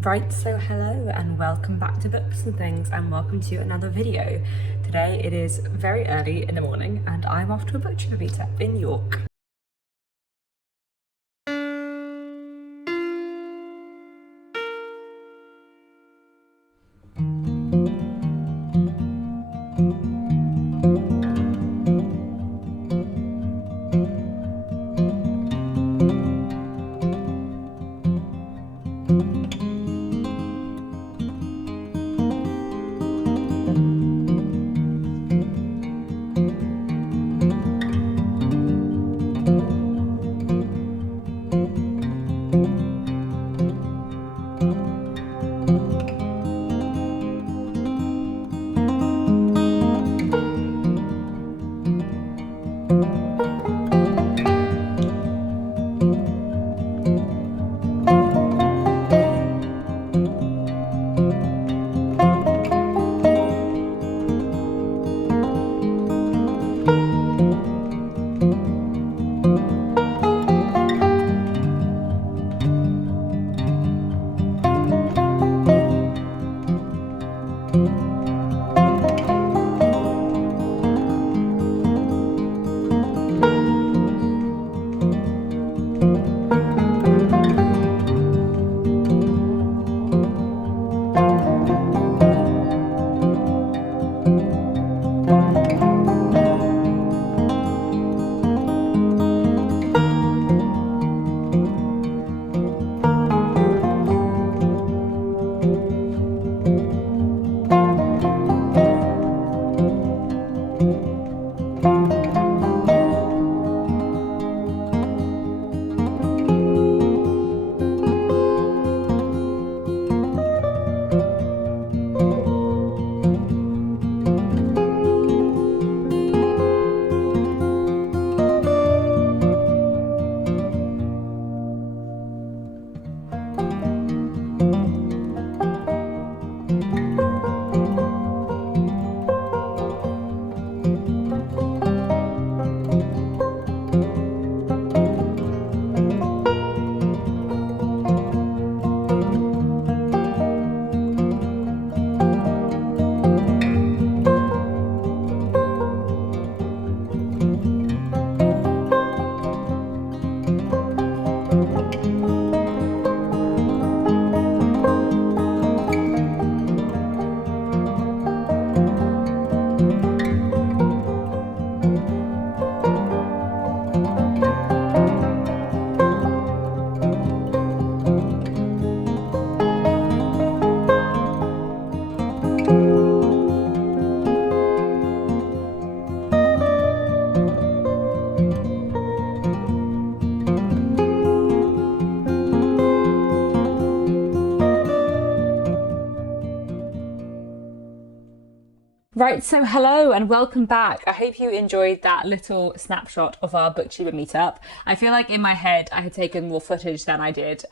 Right, so hello and welcome back to Books and Things, and welcome to another video. Today it is very early in the morning and I'm off to a Booktuber meetup in York. Right, so hello and welcome back. I hope you enjoyed that little snapshot of our Booktuber meetup. I feel like in my head I had taken more footage than I did,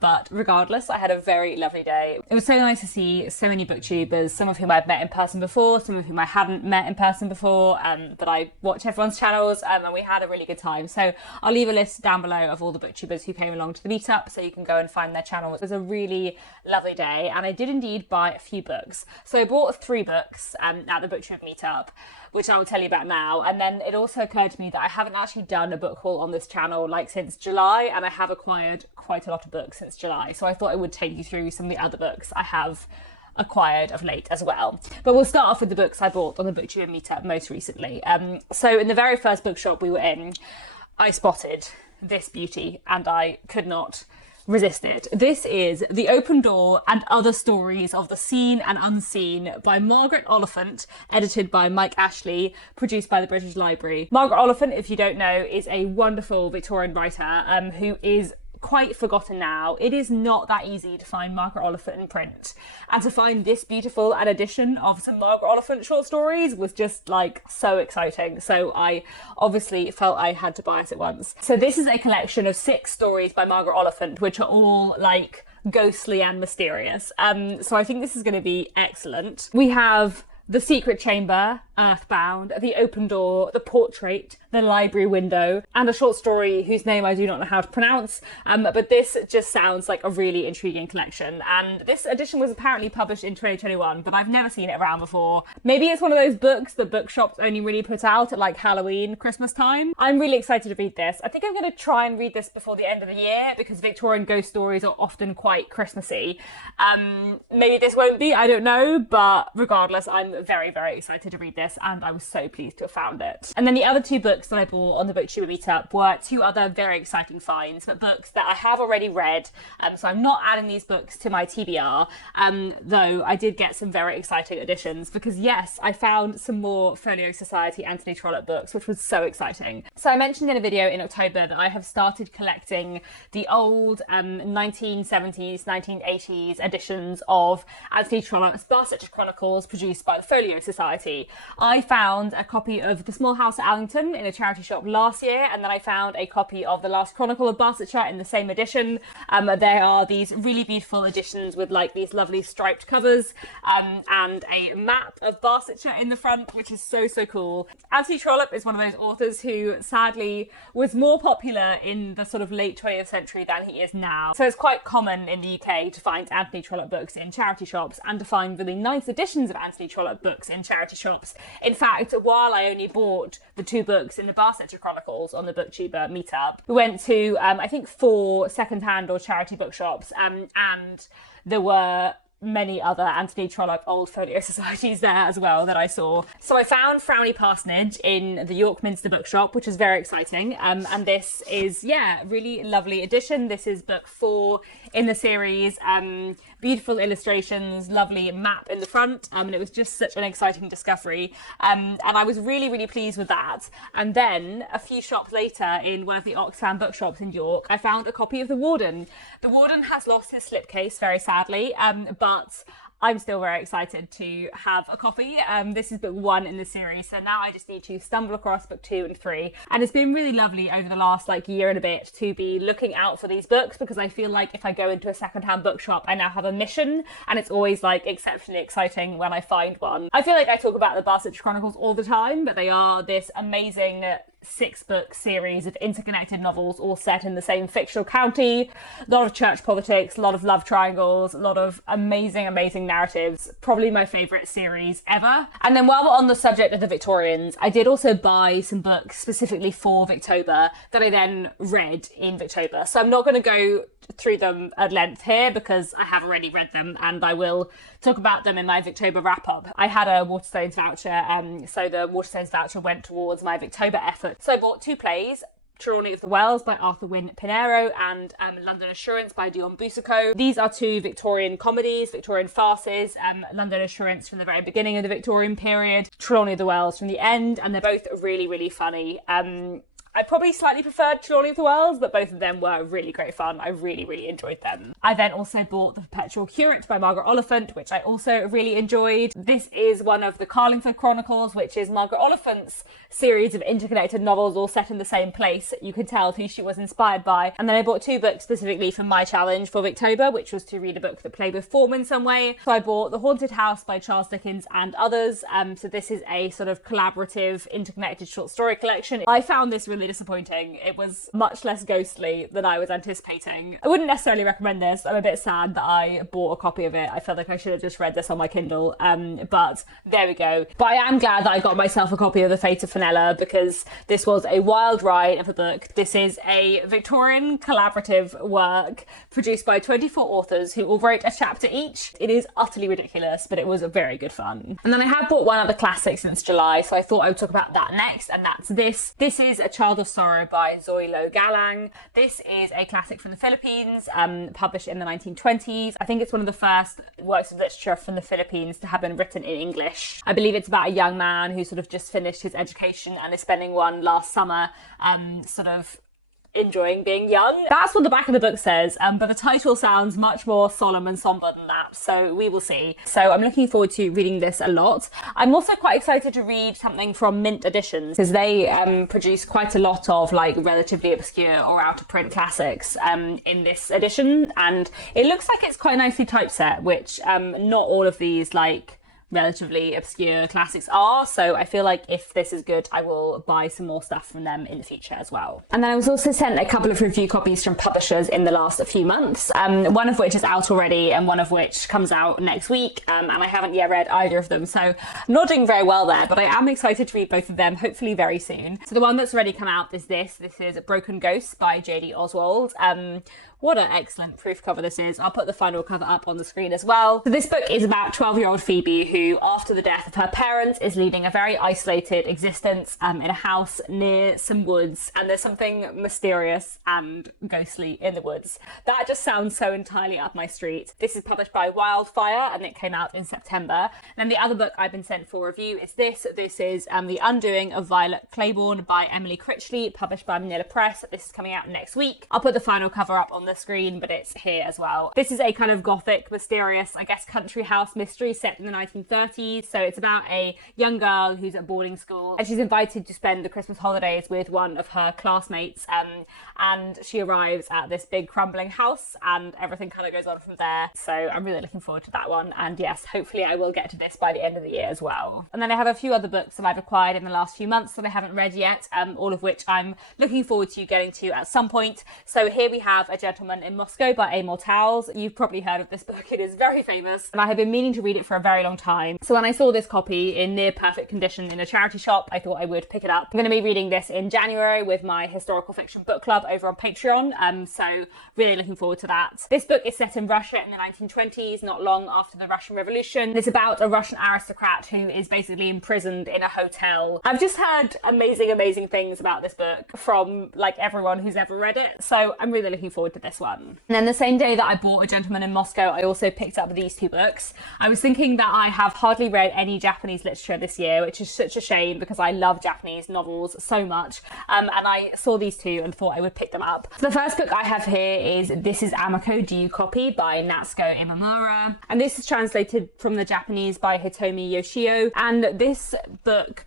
but regardless, I had a very lovely day. It was so nice to see so many Booktubers, some of whom I'd met in person before, some of whom I hadn't met in person before, but I watch everyone's channels and we had a really good time. So I'll leave a list down below of all the Booktubers who came along to the meetup so you can go and find their channels. It was a really lovely day and I did indeed buy a few books. So I bought 3 books at the Booktuber meetup, which I will tell you about now. And then it also occurred to me that I haven't actually done a book haul on this channel since July, and I have acquired quite a lot of books since July. So I thought I would take you through some of the other books I have acquired of late as well. But we'll start off with the books I bought on the Booktuber meetup most recently. So in the very first bookshop we were in, I spotted this beauty and I could not resist it. This is The Open Door and Other Stories of the Seen and Unseen by Margaret Oliphant, edited by Mike Ashley, produced by the British Library. Margaret Oliphant, if you don't know, is a wonderful Victorian writer who is quite forgotten now. It is not that easy to find Margaret Oliphant in print, and to find this beautiful an edition of some Margaret Oliphant short stories was just so exciting. So I obviously felt I had to buy it at once. So this is a collection of 6 stories by Margaret Oliphant, which are all ghostly and mysterious. So I think this is going to be excellent. We have The Secret Chamber, Earthbound, The Open Door, The Portrait, The Library Window, and a short story whose name I do not know how to pronounce, but this just sounds like a really intriguing collection. And this edition was apparently published in 2021, but I've never seen it around before. Maybe it's one of those books that bookshops only really put out at like Halloween, Christmas time. I'm really excited to read this. I think I'm going to try and read this before the end of the year because Victorian ghost stories are often quite Christmassy. Maybe this won't be, I don't know, but regardless, I'm very, very excited to read this, and I was so pleased to have found it. And then the other two books that I bought on the Booktuber meetup were two other very exciting finds, but books that I have already read, so I'm not adding these books to my TBR, though I did get some very exciting additions, because yes, I found some more Folio Society Anthony Trollope books, which was so exciting. So I mentioned in a video in October that I have started collecting the old 1970s, 1980s editions of Anthony Trollope's Barsetshire Chronicles produced by the Folio Society. I found a copy of The Small House at Allington in a charity shop last year, and then I found a copy of The Last Chronicle of Barsetshire in the same edition. There are these really beautiful editions with like these lovely striped covers and a map of Barsetshire in the front, which is so, so cool. Anthony Trollope is one of those authors who sadly was more popular in the sort of late 20th century than he is now. So it's quite common in the UK to find Anthony Trollope books in charity shops and to find really nice editions of Anthony Trollope books in charity shops. In fact, while I only bought the two books in the Barsetshire Chronicles on the Booktuber meetup, we went to, I think, 4 second-hand or charity bookshops, and there were many other Anthony Trollope old folio societies there as well that I saw. So I found Frownley Parsonage in the York Minster bookshop, which is very exciting. And this is, really lovely edition. This is book 4 in the series. Beautiful illustrations, lovely map in the front. And it was just such an exciting discovery. And I was really, really pleased with that. And then a few shops later in one of the Oxfam bookshops in York, I found a copy of The Warden. The Warden has lost his slipcase, very sadly, but I'm still very excited to have a copy. This is book 1 in the series, so now I just need to stumble across book 2 and 3. And it's been really lovely over the last year and a bit to be looking out for these books, because I feel like if I go into a secondhand bookshop, I now have a mission, and it's always exceptionally exciting when I find one. I feel like I talk about the Barsetshire Chronicles all the time, but they are this amazing 6-book series of interconnected novels all set in the same fictional county. A lot of church politics, a lot of love triangles, a lot of amazing narratives. Probably my favourite series ever. And then while we're on the subject of the Victorians, I did also buy some books specifically for Booktober that I then read in Booktober. So I'm not going to go through them at length here because I have already read them, and I will talk about them in my Booktober wrap-up. I had a Waterstones voucher, so the Waterstones voucher went towards my Booktober effort. So I bought 2 plays, Trelawney of the Wells by Arthur Wynne Pinero and London Assurance by Dion Boucicault. These are 2 Victorian comedies, Victorian farces, London Assurance from the very beginning of the Victorian period, Trelawney of the Wells from the end, and they're both really, really funny. I probably slightly preferred Trelawney of the Wells, but both of them were really great fun. I really, really enjoyed them. I then also bought The Perpetual Curate by Margaret Oliphant, which I also really enjoyed. This is one of the Carlingford Chronicles, which is Margaret Oliphant's series of interconnected novels all set in the same place. You could tell who she was inspired by. And then I bought 2 books specifically for my challenge for Booktober, which was to read a book that played with form in some way. So I bought The Haunted House by Charles Dickens and others. So this is a sort of collaborative, interconnected short story collection. I found this really disappointing. It was much less ghostly than I was anticipating. I wouldn't necessarily recommend this. I'm a bit sad that I bought a copy of it. I felt like I should have just read this on my Kindle, but there we go. But I am glad that I got myself a copy of The Fate of Fenella, because this was a wild ride of a book. This is a Victorian collaborative work produced by 24 authors who all wrote a chapter each. It is utterly ridiculous, but it was a very good fun. And then I have bought one other classic since July, so I thought I would talk about that next, and that's this. This is A Child of Sorrow by Zoilo Galang. This is a classic from the Philippines, published in the 1920s. I think it's one of the first works of literature from the Philippines to have been written in English. I believe it's about a young man who sort of just finished his education and is spending one last summer sort of enjoying being young. That's what the back of the book says, but the title sounds much more solemn and somber than that, so we will see. So I'm looking forward to reading this a lot. I'm also quite excited to read something from Mint Editions, because they produce quite a lot of relatively obscure or out of print classics in this edition, and it looks like it's quite nicely typeset, which not all of these relatively obscure classics are. So I feel like if this is good, I will buy some more stuff from them in the future as well. And then I was also sent a couple of review copies from publishers in the last few months, one of which is out already and one of which comes out next week, and I haven't yet read either of them, so I'm not doing very well there, but I am excited to read both of them, hopefully very soon. So the one that's already come out is this is Broken Ghosts by J.D. Oswald. What an excellent proof cover this is. I'll put the final cover up on the screen as well. So this book is about 12-year-old Phoebe, who, after the death of her parents, is leading a very isolated existence in a house near some woods, and there's something mysterious and ghostly in the woods. That just sounds so entirely up my street. This is published by Wildfire, and it came out in September. And then the other book I've been sent for review is this. This is The Undoing of Violet Claiborne by Emily Critchley, published by Manila Press. This is coming out next week. I'll put the final cover up on the screen, but it's here as well. This is a kind of gothic, mysterious, I guess, country house mystery set in the 1930s. So it's about a young girl who's at boarding school, and she's invited to spend the Christmas holidays with one of her classmates, and she arrives at this big crumbling house, and everything kind of goes on from there. So I'm really looking forward to that one, and yes, hopefully I will get to this by the end of the year as well. And then I have a few other books that I've acquired in the last few months that I haven't read yet, all of which I'm looking forward to getting to at some point. So here we have A Gentleman in Moscow by Amor Towles. You've probably heard of this book. It is very famous, and I have been meaning to read it for a very long time. So when I saw this copy in near perfect condition in a charity shop, I thought I would pick it up. I'm going to be reading this in January with my historical fiction book club over on Patreon, so really looking forward to that. This book is set in Russia in the 1920s, not long after the Russian Revolution. It's about a Russian aristocrat who is basically imprisoned in a hotel. I've just heard amazing things about this book from like everyone who's ever read it, so I'm really looking forward to this one. And then the same day that I bought A Gentleman in Moscow, I also picked up these two books. I was thinking that I have hardly read any Japanese literature this year, which is such a shame because I love Japanese novels so much, and I saw these two and thought I would pick them up. So the first book I have here is This is Amako, Do You Copy by Natsuko Imamura, and this is translated from the Japanese by Hitomi Yoshio, and this book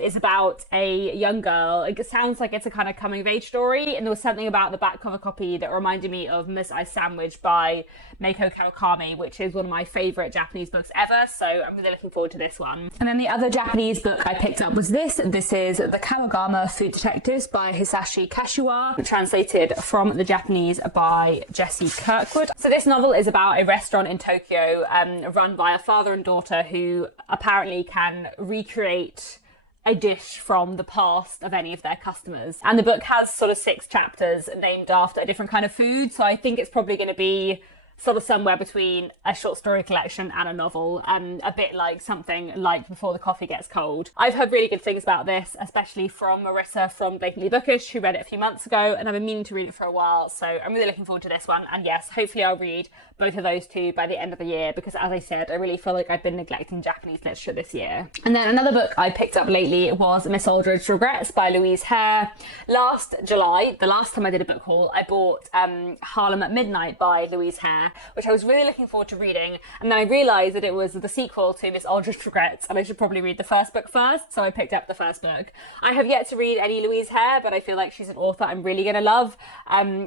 is about a young girl. It sounds like it's a kind of coming of age story, and there was something about the back cover copy that reminded me of Miss Ice Sandwich by Meiko Kawakami, which is one of my favourite Japanese books ever, so I'm really looking forward to this one. And then the other Japanese book I picked up was this. This is The Kawagama Food Detectives by Hisashi Kashiwa, translated from the Japanese by Jessie Kirkwood. So this novel is about a restaurant in Tokyo run by a father and daughter who apparently can recreate a dish from the past of any of their customers. And the book has sort of 6 chapters named after a different kind of food, so I think it's probably going to be sort of somewhere between a short story collection and a novel, a bit like something like Before the Coffee Gets Cold. I've heard really good things about this, especially from Marissa from Blatantly Bookish, who read it a few months ago, and I've been meaning to read it for a while, so I'm really looking forward to this one. And yes, hopefully I'll read both of those two by the end of the year, because as I said, I really feel like I've been neglecting Japanese literature this year. And then another book I picked up lately was Miss Aldridge's Regrets by Louise Hare. Last July, the last time I did a book haul, I bought Harlem at Midnight by Louise Hare, which I was really looking forward to reading, and then I realised that it was the sequel to Miss Aldridge's Regrets, and I should probably read the first book first, so I picked up the first book. I have yet to read any Louise Hare, but I feel like she's an author I'm really going to love.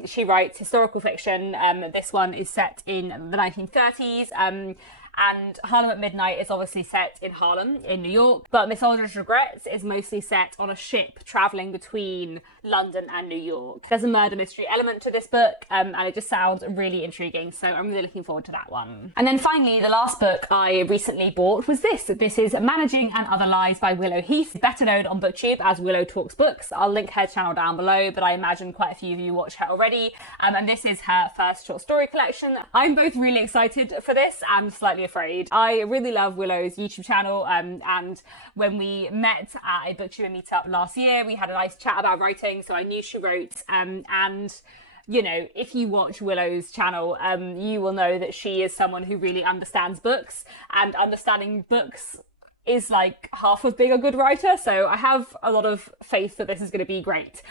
She writes historical fiction. This one is set in the 1930s, and Harlem at Midnight is obviously set in Harlem, in New York, but Miss Aldridge's Regrets is mostly set on a ship travelling between London and New York. There's a murder mystery element to this book, and it just sounds really intriguing, so I'm really looking forward to that one. And then finally, the last book I recently bought was this. This is Managing and Other Lies by Willow Heath, better known on Booktube as Willow Talks Books. I'll link her channel down below, but I imagine quite a few of you watch her already, and this is her first short story collection. I'm both really excited for this and slightly afraid. I really love Willow's YouTube channel, and when we met at a Booktuber meetup last year, we had a nice chat about writing, so I knew she wrote, and you know, if you watch Willow's channel, you will know that she is someone who really understands books, and understanding books is like half of being a good writer, so I have a lot of faith that this is going to be great.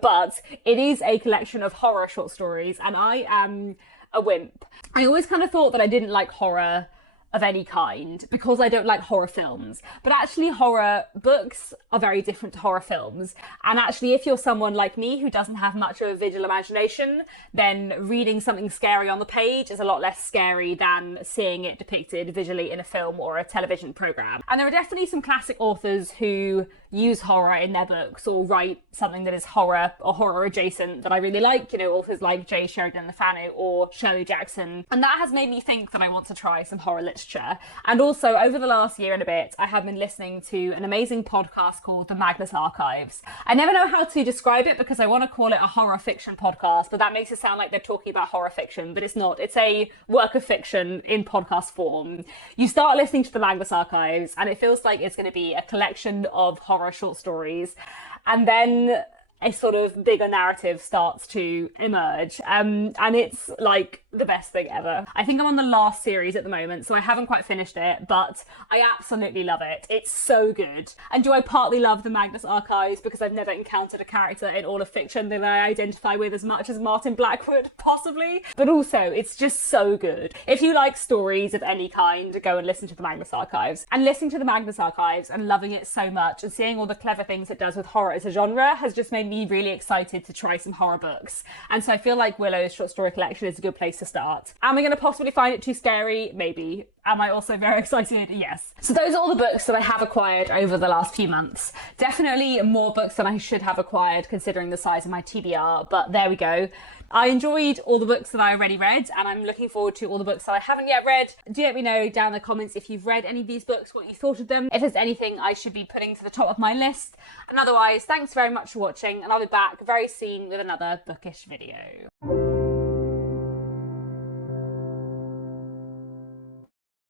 But it is a collection of horror short stories, and I am a wimp. I always kind of thought that I didn't like horror of any kind because I don't like horror films. But actually horror books are very different to horror films. And actually if you're someone like me who doesn't have much of a visual imagination, then reading something scary on the page is a lot less scary than seeing it depicted visually in a film or a television program. And there are definitely some classic authors who use horror in their books or write something that is horror or horror adjacent that I really like, you know, authors like J. Sheridan Le Fanu or Shirley Jackson. And that has made me think that I want to try some horror literature. And also over the last year and a bit, I have been listening to an amazing podcast called The Magnus Archives. I never know how to describe it because I want to call it a horror fiction podcast, but that makes it sound like they're talking about horror fiction, but it's not. It's a work of fiction in podcast form. You start listening to The Magnus Archives and it feels like it's going to be a collection of horror short stories, and then a sort of bigger narrative starts to emerge, and it's like the best thing ever. I think I'm on the last series at the moment, so I haven't quite finished it, but I absolutely love it. It's so good. And do I partly love the Magnus Archives because I've never encountered a character in all of fiction that I identify with as much as Martin Blackwood, possibly? But also, it's just so good. If you like stories of any kind, go and listen to the Magnus Archives. And listening to the Magnus Archives and loving it so much and seeing all the clever things it does with horror as a genre has just made me really excited to try some horror books. And so I feel like Willow's short story collection is a good place to start. Am I going to possibly find it too scary? Maybe. Am I also very excited? Yes. So those are all the books that I have acquired over the last few months. Definitely more books than I should have acquired considering the size of my TBR, but there we go. I enjoyed all the books that I already read, and I'm looking forward to all the books that I haven't yet read. Do let me know down in the comments if you've read any of these books, what you thought of them, if there's anything I should be putting to the top of my list. And otherwise, thanks very much for watching, and I'll be back very soon with another bookish video.